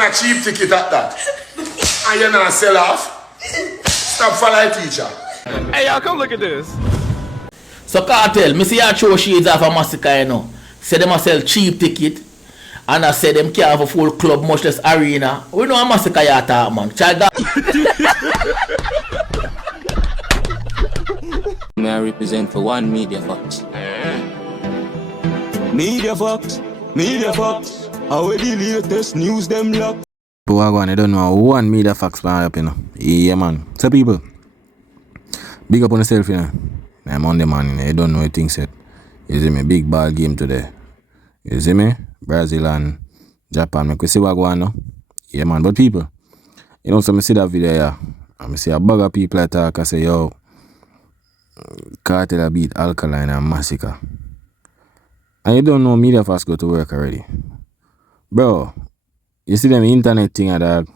And a cheap ticket at that. And you're not sell off. Stop for like teacher. Hey, y'all, come look at this. So Cartel, me see you throw shades off a Masicka, you know. Say them a sell cheap ticket. And I say them can't have a full club, much less arena. We know a Masicka you talk, man. Child. May I represent for one Media Fox? Media Fox, Media Fox. How the latest news them lock? People are going, I don't know one Media Fox man up, you know. Yeah, man. So people, big up on yourself, you know. I'm Monday morning, you don't know what things said. You see me, big ball game today. You see me? Brazil and Japan. Make we see what going on now. Yeah, man. But people, you know, so I see that video here. I see a bag of people talk. I say, yo, Cartel beat Alkaline and Masicka. And you don't know Media Fox go to work already. Bro, you see them internet thing at that.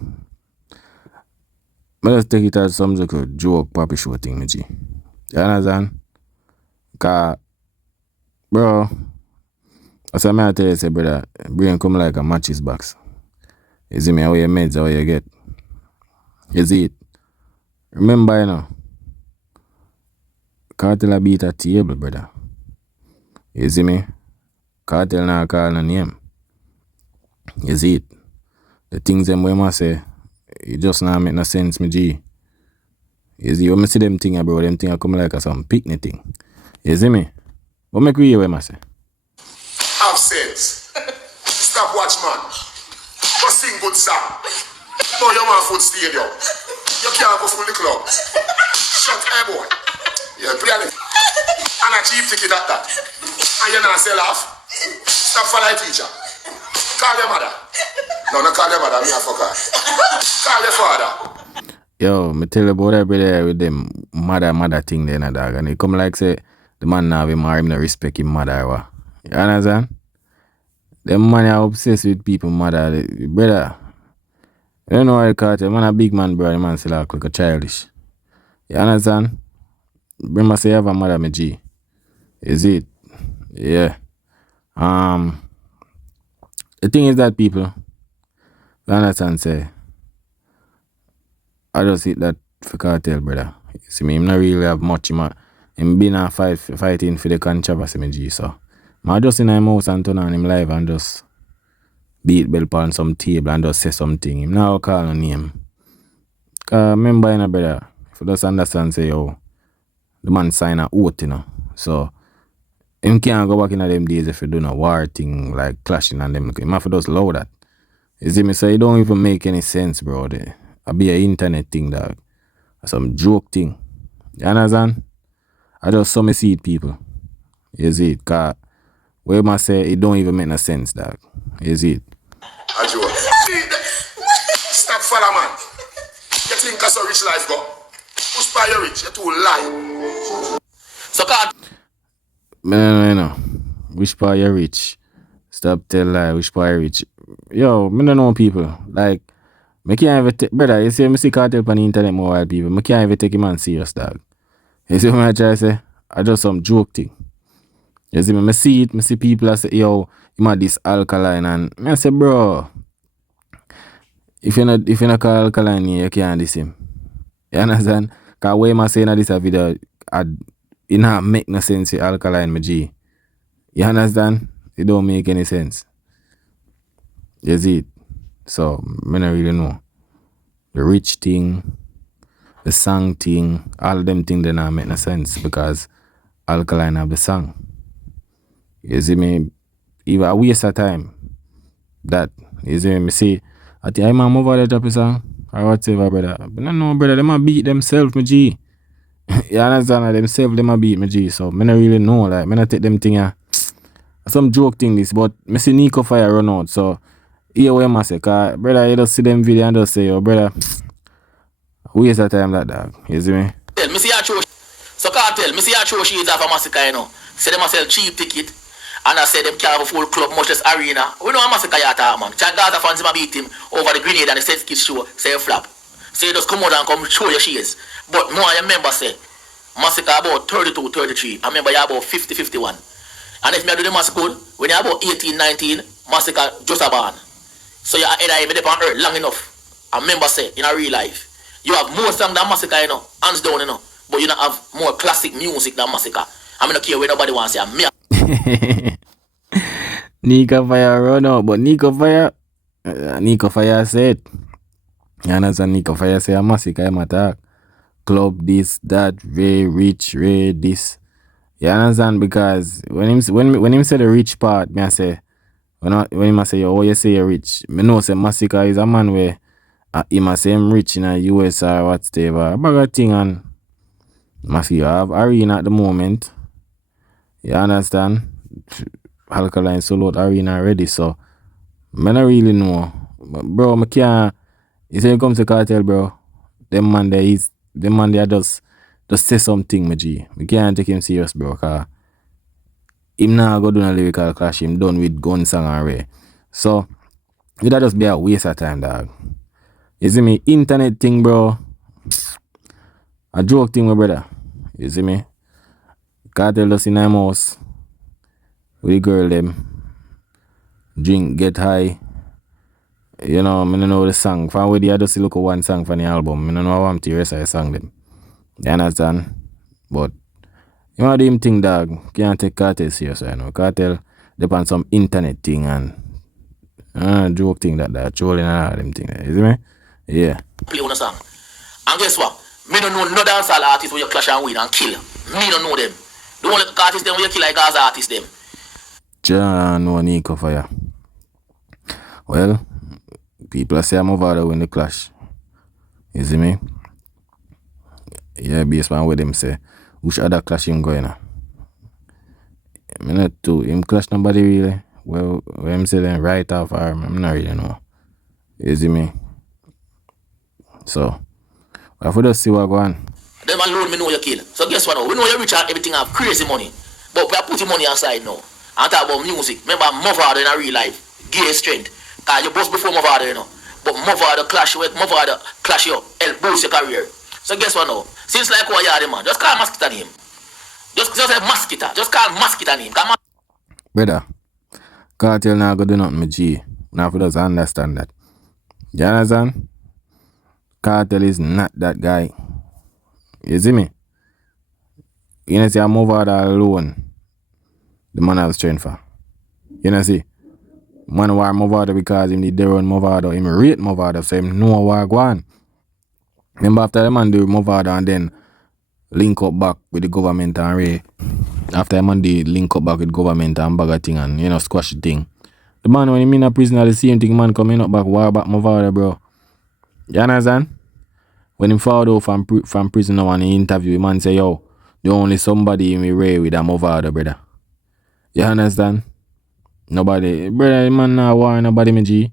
I just take it as some joke, puppy show thing, me G. You understand? Cause, bro, as I tell you, say, brother, brain come like a matches box. You see me, how you meds, how you get. You see it. Remember, you know, Cartel beat a table, brother. You see me? Cartel now call no name. You see it. The things them we must say, it just not make no sense, me G. You see, when I see them things, bro, them things come like a some picnic thing. You see me? What make we hear what I say? Have sense. Stop watch, man. Go sing good song. No, you want full stadium. You can't go full the club. Shut up, boy. Yeah, really. And a cheap ticket at that. And you're not sell off. Stop for like teacher. Call your mother. No, not call your mother. Me a fuck her. Call your father. Yo, me tell you about that brother with them mother thing there, dog. And it come like say, the man now him or him not respect him mother. Wa. You understand? Them man are obsessed with people mother. Brother, you don't know what I call it. Man a big man, bro. The man still act like a childish. You understand? Remember say you have a mother, me G. Is it? Yeah. The thing is that people, you understand, say, I just hit that for Cartel, brother. You see me, him not really have much. Him been a fighting for the controversy, me G, so. I just in him house and turn on him live and just beat bell on some table and just say something. Him now call on name. Cause remember, you know, brother, if you just understand, say, yo, the man sign a oath, you know. So, him can't go back in them days if you do no war thing, like clashing and them. Him have to just allow that. You see me, so it don't even make any sense, bro. It be an internet thing, dog. Some joke thing. You understand? I just saw me see it, people. You see it? Cause where I say it don't even make no sense, dog. You see it? A joke. Stop follow, man. You think that's how rich life go? Who's by your rich? You're too lying. So Cartel. No. Which part you rich? Stop tell lie. Which part you rich? Yo, me don't know people. Like, me can't even take, brother, you see me see Cartel on the internet more wild people. Me can't even take him on serious, dog. You see what I try to say? I just some joke thing. You see me see it, me see people I say, yo, you might this Alkaline, and I say, bro, if you not call Alkaline, you can't diss him. You understand? Cause what I say in this video, it not make no sense with Alkaline, my G. You understand? It don't make any sense. You see it? So, I don't really know. The rich thing, the song thing, all of them things they not make no sense because Alkaline have the song. You see me? Even a waste of time. That, you see me say, I think I'm over the drop a song or whatever, brother. But no, brother, they might beat themselves, my G. You understand? Themselves, they might beat my G. So, I don't really know. Like, I don't take them thing. Some joke thing this, but I see Necko fire run out. So, here what I say, cause brother, you just see them video and just say, yo, brother, waste of time that dog. You see me? Me see you so Cartel, me see you throw shades off a Masicka, you know. Say them a sell cheap ticket. And I say them can't have a full club, much less arena. We know a Masicka you talk, man. Chagata fans might beat him over the grenade and the set kids show, say you flap. So you just come out and come show your shades. But more I remember say, Masicka about 32, 33. I remember you about 50, 51. And if me do the math good, when you about 18, 19, Masicka just a born. So you're either been on earth long enough. And remember say, in a real life, you have more songs than Masicka, you know, hands down, you know. But you don't have more classic music than Masicka. I mean, don't care what nobody wants to say. Me, Necko Fire run out, but Necko Fire said, you understand? Necko Fire say a Masicka him attack. Club this, that, Ray rich, Ray this. You understand? Because when him say the rich part, me I say, when him I say, yo, you say you're rich, me know say Masicka is a man where him I say him rich in the US or whatever. A bag of thing, and I feel I have arena at the moment. You understand? Alkaline sold out arena already, so I don't really know. But bro, I can't. You say it comes to cartel, bro. Them man there just say something, my G. We can't take him serious, bro. Cause him now go do a lyrical clash. Him done with gun song and Ray. So it just be a waste of time, dog. You see me? Internet thing, bro. A joke thing, my brother. You see me? Cartel just in my house with the girl them. Drink, get high. You know, I don't know the song. From where I just look at one song from the album. I don't know how I'm the rest of the song them. You understand? But you know them thing, dog. Can't take cartel serious, you know. Cartel depend some internet thing and joke thing that trolling and all them thing. You see me? Yeah. play on a song. And guess what? Me don't know no dancehall artists where you clash and win and kill. Me don't know them. The only artists them where you kill like Gaza artists them. John no Necko Fire. Well, people say I'm over there when they clash. You see me? Yeah, based on what them say. Which other clash him going on? I not too. Him clash nobody really. Well, when him say them right off arm, I'm not really know. You see me? So, if we just see what go on. Them alone me know you kill. So guess what now? We know you rich and everything have crazy money. But we are putting money aside now. And talk about music. Remember Mother in a real life. Gear strength. Cause you boss before Mother, you know. But Mother clash with Mother clash you help boost your career. So guess what now? Since like what you are the man, just call Masicka name. Just say Masicka. Just call Masicka name. Brother, cartel now go do nothing, my G. Now for us understand that. You understand? Cartel is not that guy. You see me? You know see I move out alone. The man has strength for. You know see? Man war move out because him need to run move out. Him rate move out so him know what go on. Remember after the man do move out and then link up back with the government and Ray. After the man did link up back with government and bag of thing and you know squash the thing. The man when he in a prison the same thing man coming up back war back move out bro. You understand? When he found out from prison now and he interview, the man say, yo, the only somebody in Ray with a move out, brother. You understand? Nobody. Brother, the man not war nobody, my G.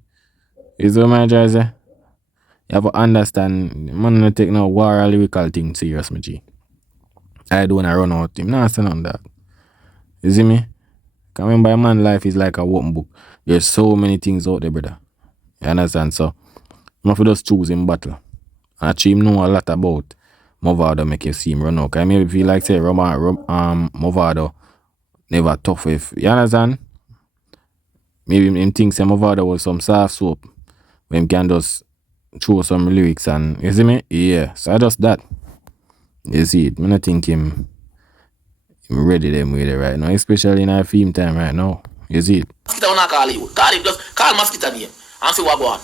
Is what my try say? You have to understand, the man not take no war or lyrical thing serious, my G. I don't want to run out him. Nah, stand on that. You see me? Because remember, a man's life is like a open book. There's so many things out there, brother. You understand? So, you have to just choose in battle. Actually, him know a lot about Movado make you see him run out. I maybe feel like say Movado never tough with. You understand? Maybe him think say Movado was some soft soap. When him can just throw some lyrics and you see me? Yeah. So I just that. You see it. I don't think him ready them with it right now. Especially in our film time right now. You see it. Masicka will not call you. Call him, just call Masicka name and see what go on.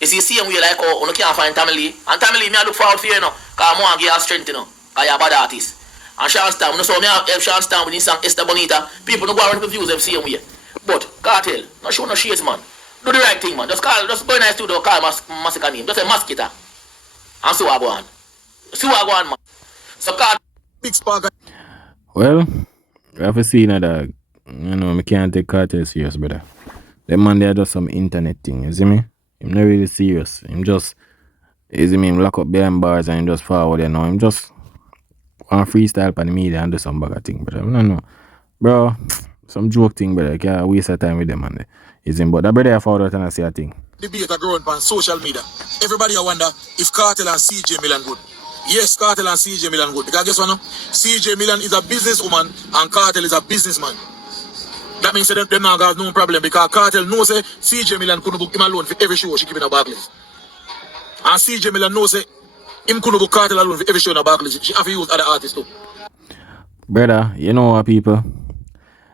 You see him we like oh, you can't find Tamale. And Tamale, me I look forward for you, know. Because I want to give you strength, you know. Because you're a bad artist. And Sean Stam, you know, so me help Sean Stam with his song Esta Bonita. People don't go around confuse them same way. But, cartel, no show no shades, man. Do the right thing, man. Just go in the studio, call Masicka name. Just say Masicka. And see what go on. See what go on, man. So, cartel. Big spark. Well, we have to see now, dog. You know, I can't take cartel serious, brother. The man there does some internet thing, you see me? I'm not really serious. Him just, you see me, him lock up behind bars and him just forward there now. Him just want freestyle on the media and do some bag of thing, brother. I don't know. Bro, some joke thing, brother. I can't waste your time with them, man. Is him, but that brother I found out and I say a thing. Debate are growing on social media. Everybody I wonder if Cartel and CJ Milan good. Yes, Cartel and CJ Milan good. Because guess what now? CJ Milan is a businesswoman and Cartel is a businessman. That means that them now got no problem because Cartel knows say CJ Milan couldn't book him alone for every show she keep in a Barclays. And CJ Milan knows say him couldn't book Cartel alone for every show in a Barclays. She have to use other artists too. Brother, you know what, people?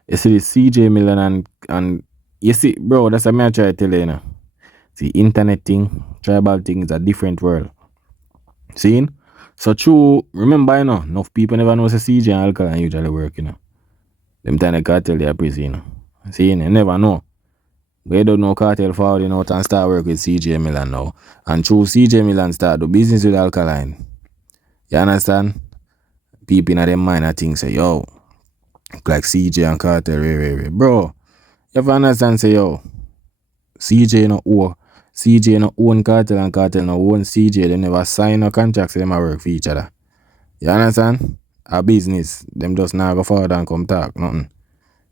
You see the CJ Milan and you see, bro, that's what I try to tell you, you know. The internet thing, tribal thing is a different world. See? So true, remember, you know, enough people never know say CJ and Alkaline usually work, you know. Them time the cartel they are busy, you know. See, you never know. We don't know cartel forward, you know, and start work with CJ Milan now. And through CJ Milan start do business with Alkaline. You understand? People in their mind I think say, yo, like CJ and cartel, bro. You have to understand say, yo, CJ no own cartel and cartel no own CJ. They never sign no contract so them a work for each other. You understand? A business. Them just now go forward and come talk. Nothing.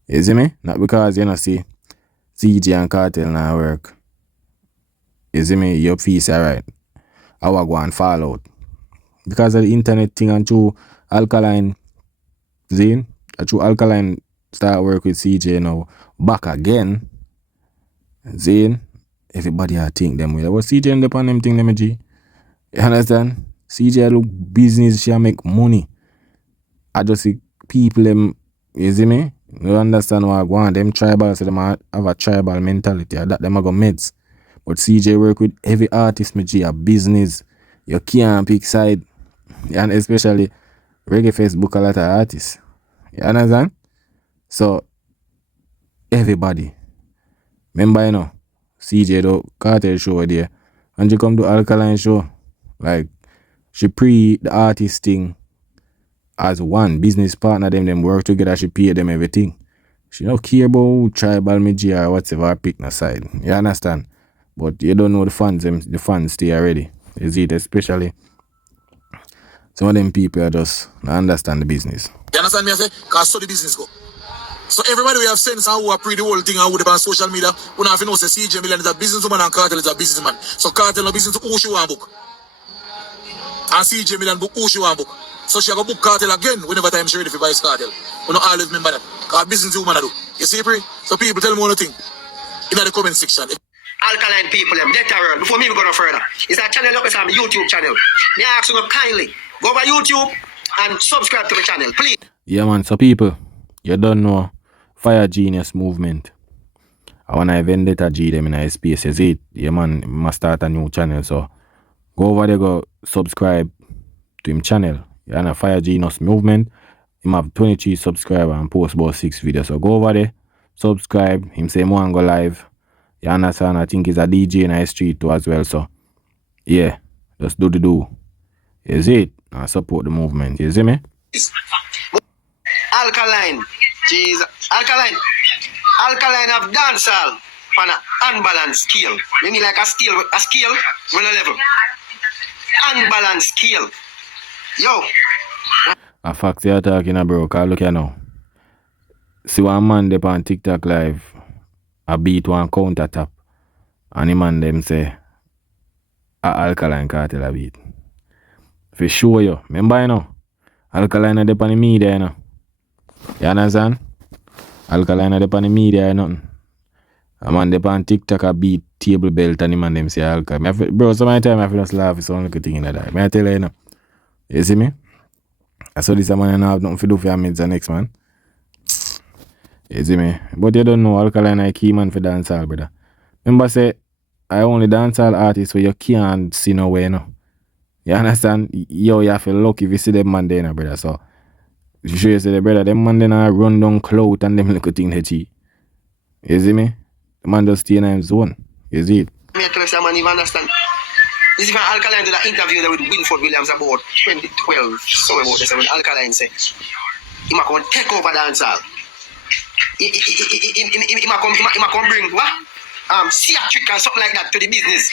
You see me? Not because you know see CJ and cartel now work. You see me? Your piece alright. I will go and fall out. Because of the internet thing and through Alkaline, Zane, through Alkaline start work with CJ now. Back again. Zane, everybody I think them way. What CJ end up on them thing them G? You understand? CJ look business, she make money. I just see people them, you see me? You understand what I want. Them tribal, so them have a tribal mentality. That them a go meds. But CJ work with every artist, me G, a business. You can't pick side. And especially reggae Facebook a lot of artists. You understand? So everybody. Remember, you know, CJ do cartel show there. And she come to Alkaline show. Like, she pre the artist thing as one business partner. Them work together. She pay them everything. She don't care about tribal media or whatever pick no side. You understand? But you don't know the fans stay already. Is it especially some of them people are just not understand the business. You understand me? I say, because so the business go. So everybody we have sense and who are pre the whole thing and who on social media, we don't have to know say CJ Milan is a businesswoman and Cartel is a businessman. So Cartel no business who she want book. And CJ Milan book who she want book. So she go book Cartel again whenever time she ready for buy his Cartel. We don't always remember that. Because business woman do. You see, pre? So people tell me one thing in the comment section. Alkaline people, them better world. Before me go no further, it's a channel, look, it's a YouTube channel. Me ask you kindly, go over YouTube and subscribe to the channel, please. Yeah, man. So people, you don't know Fire Genius movement. I want to Vendetta G them in a space. Is it? Yeah, man. Must start a new channel. So go over there, go subscribe to him channel. Yeah, and a Fire Genius movement. Him have 23 subscribers and post about 6 videos. So go over there, subscribe. Him say more and go live. You understand? I think he's a DJ in the street too as well. So yeah, just do the do. Is it? And support the movement. You see me? Alkaline, Jesus, Alkaline have dancehall on an unbalanced scale. You mean like a scale with a level. Unbalanced scale. Yo. A fact you're talking about, bro. Cause look here now. See one man dey on TikTok live. I beat one counter tap. And the man them say a Alkaline cartel a beat. For sure you. Remember you know? Alkaline dey on the media you know. You understand? Alkaline dey on the media you know. A man dey on TikTok a beat table belt and the man them say Alkaline. Bro, so many times I feel just laugh it's only good thing in that. May I tell you know? You see me? I saw this man and I have nothing to do for your mates the next man. You see me? But you don't know Alkaline I key man for dancehall, brother. Remember say I only dancehall artist so you can't see no way, you know. You understand? Yo, you have to lucky if you see them man there, no, brother. So you sure you see the brother, them man then run down clout and them little thing that you see me? The man just stay in his zone. You see it? Me tell you, man, you understand? This is when Alkaline did an interview there with Winford Williams about 2012. So about this when Alkaline said he might come take over dancehall. He might come bring what? Theatrical something like that to the business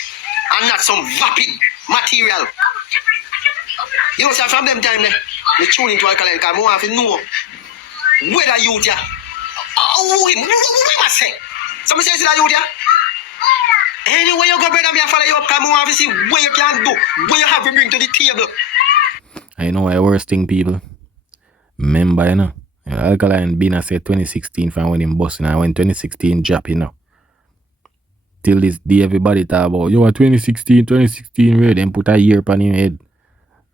and not some vapid material. You know, so from them time, they tune into Alkaline because I want to know whether you there. Oh, we must say. Somebody says that you there. Anyway, you go, brother, me follow you up because I want to see what you can do, what you have to bring to the table. I know the worst thing, people. Remember, you know, Alkaline been, I said, 2016 from when him busting, and when 2016 drop, you know. Till this day, everybody talk about, yo, 2016, where them put a year upon him head.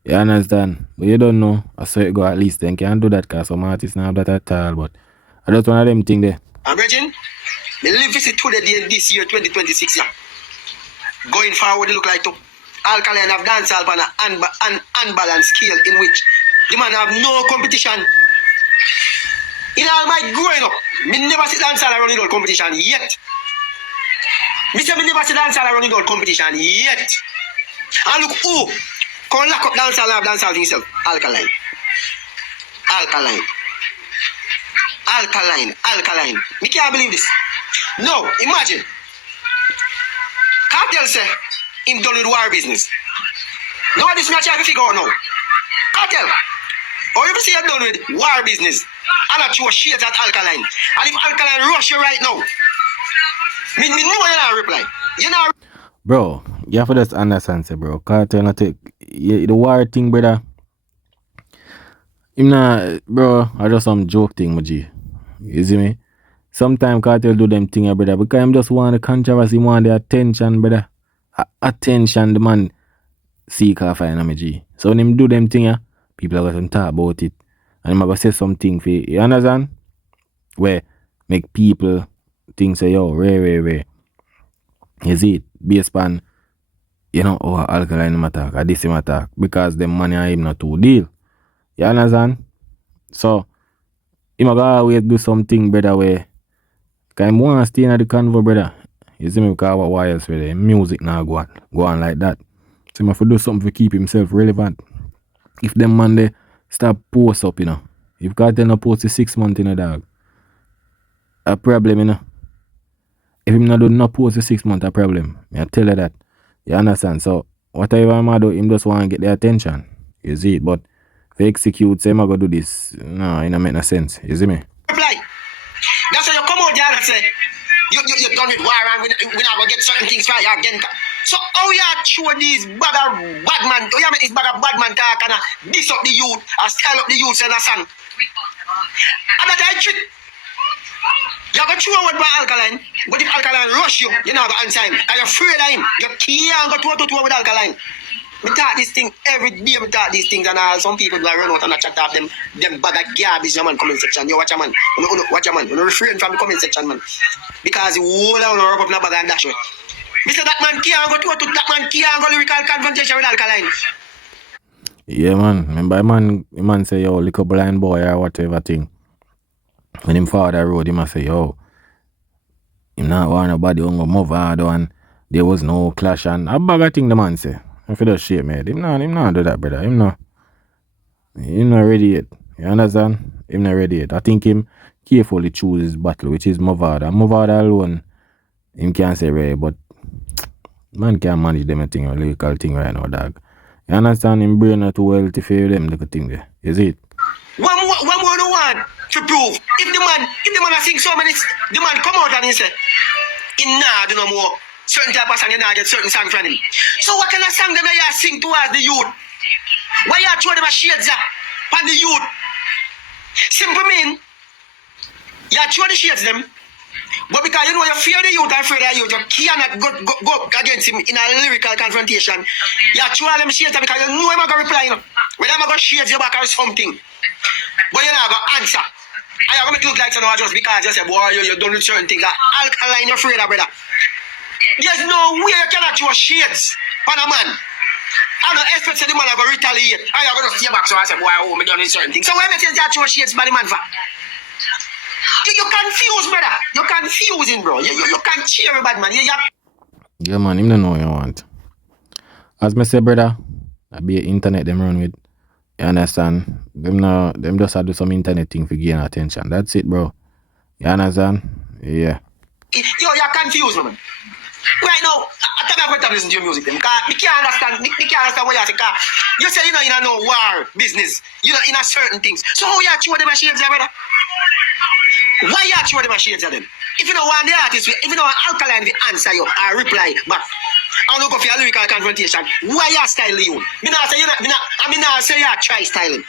You understand? But you don't know. I saw it go at least, then can't do that because some artists not have that at all, but I just one of them thing there. I'm Regin. Me live visit to the day this year, 2026, yeah. Going forward, it look like to Alkaline have dancehall on an unbalanced scale in which the man have no competition. In all my growing up, me never see dancehall around the competition yet. Me say me never see dancehall around the competition yet. And look who come lock up dancehall and have dancehall himself. Alkaline. Me can't believe this. No, imagine. Cartel say him done with war business. No, this not trying to figure out now. Cartel. Or if you see him done with war business, and I throw shades at Alkaline. And if Alkaline rush you right now, me know you not reply. You know. Bro, you have to just understand, say, bro. Cartel not take the war thing, brother. Him not, bro, I just some joke thing, my G. You see me? Sometimes Cartel do them thing, brother, because him just want the controversy, want the attention, brother. Attention, the man seek or find, my G. So when him do them thing, people are going to talk about it. And him going to say something for you. You understand? Where make people think, say, yo, rare. You see it? Based on, you know, oh, Alkaline him attack, or this him attack, because them money and him not too deal. You understand? So, him going to always do something, brother, where because him want to stay in the convo, brother. You see me, because what else, brother? Music now go on like that. So, him have to do something to keep himself relevant. If them man they start post up, you know. If Cartel not post the 6 months in a dog, a problem, you know. If him not do not post the 6 months, a problem. I tell you that. You understand? So, whatever I'm do, him just want to get the attention. You see it? But if he execute, say, I'm going to do this. No, it don't make no sense. You see me? Reply. That's why you come out there and say, you're done with war and we're not going to get certain things for you again. So how you show these bad man, how you make this bad man talk and diss up the youth and style up the youth in a song? And that I trick. You're going to throw out by Alkaline, but if Alkaline rush you, you're not going to answer him. And you're afraid of him. You can't go toe-to-toe with Alkaline. We talk this thing every day, we talk these things, and some people will run out and chat off them bag of garbage in the comment section. Yo, watch a man. Watch a man. You refrain from the comment section, man. Because the whole of rub up in the bag and dash it. Mr. That man can't go to that man can't go lyrical confrontation with Alkaline. Yeah, man. Remember, the man say, yo, little blind boy or whatever thing. When him father road, he must say, yo, him not want nobody on move hard and there was no clash and a bag of thing the man say. If you just shit, man, him not do that, brother. Him not ready yet. You understand? Him not ready yet. I think him carefully choose his battle, which is Movada. And Movada alone, him can't say ready, but man can't manage them thing or lyrical thing right now, dog. You understand? Him brain not too well to feel them little thing there. You see it? One more no one to prove. If the man has sing so many, the man come out and he say, in nah do no more. Certain type of song, you not get certain song from him. So what kind of song them you sing towards the youth? Why you throw them a shades on the youth? Simple mean, you throw the shades them, but because you know you fear the youth and afraid of the youth, you cannot go against him in a lyrical confrontation. You throw them shades because you know him going to reply. Whether I'm going to shades you back or something. But you're not going to answer. And you're going to look like someone just because you say, boy, you're done with certain things. Alkaline, you're afraid of, brother. There's no way you cannot throw shades on a man. I don't expect the man to retaliate. And you're going to stay back so I say, boy, I'm done with certain things. So why do you throw shades by the man for? You confused, brother. You're confusing, bro. You can't cheer a bad man. Yeah, man, him don't know what you want. As me say, brother, I be internet them run with. You understand? Them just have to do some internet thing to gain attention. That's it, bro. You understand? Yeah. Yo, you're confused, man. Right now, I don't have to listen to your music. Because I can't understand what you say. You say you're in no war business. You're in a certain things. So how you throw them shades, brother? Why you throw them shades at them? If you don't want the artist, if you don't want Alkaline to answer you or reply back, I'm not going for a lyrical confrontation. Why you style you? I not say you try styling.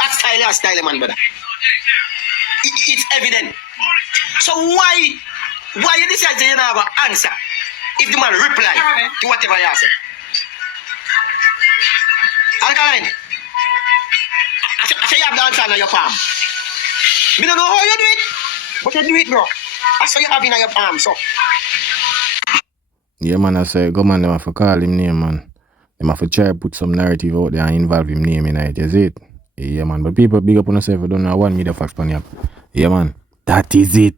That style, man, brother. it's evident. So why you decide you don't have an answer if the man reply to whatever you say? Alkaline, I say you have the answer on your palm. Me don't know how you do it, but you do it, bro. I saw you have it on your palm, so. Yeah, man, I say, go man, them have to call him name, man. Them have to try to put some narrative out there and involve him name in it, is it? Yeah, man, but people big up on themselves, don't know one media facts on you. Yeah, man, that is it.